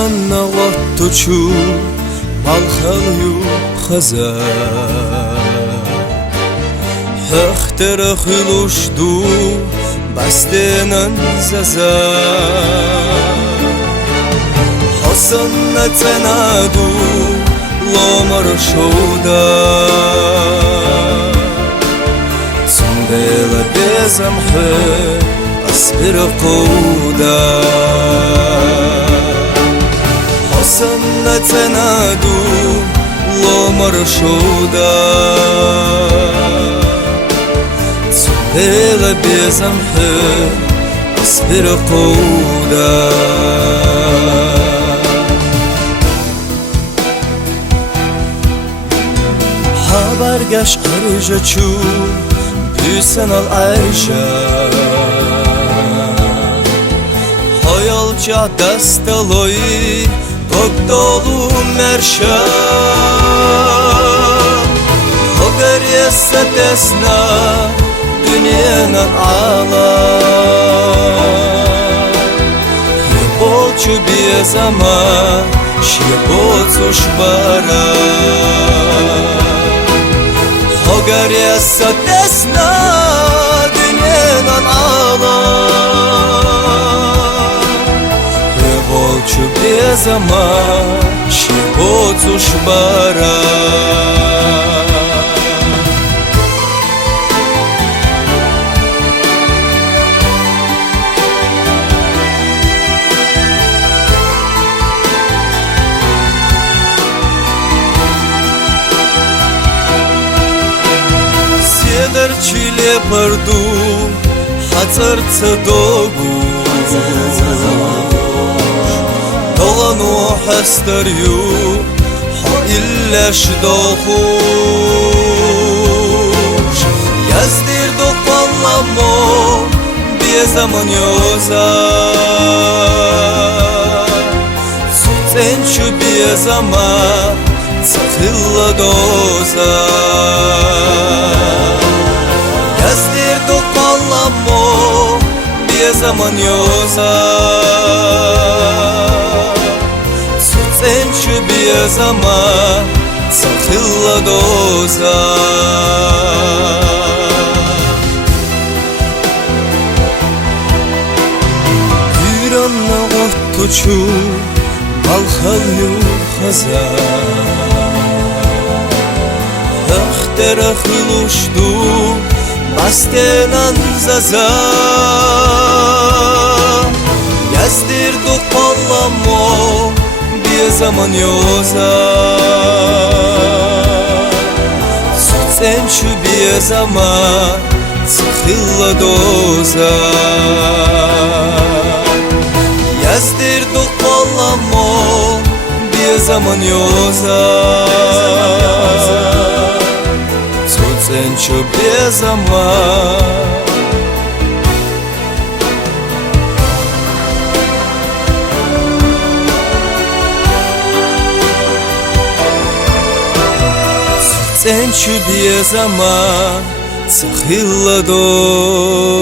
ایران نغات تو چو مالخالیو خزا اختر خلوش دو بستنن ززا حسن نتنادو لامر شودا صندل بزمخ أصبر قودا حسن نتنادو لامر شودا صندل بزمخ أصبر قودا برگشت ارجا چو büyüsen al Ayşe hayalca dastaloy dokdolu merşa haber yese desna dünyanın ala yebolçu bir zaman şiebocuş bara Hogar yasa desna dünyanın ağla Revolçu bir zaman şiebocuş bara در چیله پردو حتر تدوگو دلانو حستریو ها ایلش داخوش یزدیر دو قلمو بی زمان یوزا سوتنچو بی زمان تخیل دوزا Yazdir do qalamo bir zaman yoza Sucençu bir zaman sakhilla doza İran nağat toçu malxalyu xaza Ahtera xiluşdu Bastenan zaza Yazdir do qalamo bir zaman yoza Sucençu bir zaman sakhilla doza Yazdir do qalamo bir zaman yoza Sucençu bir zaman Sucençu bir zaman sakhilla doza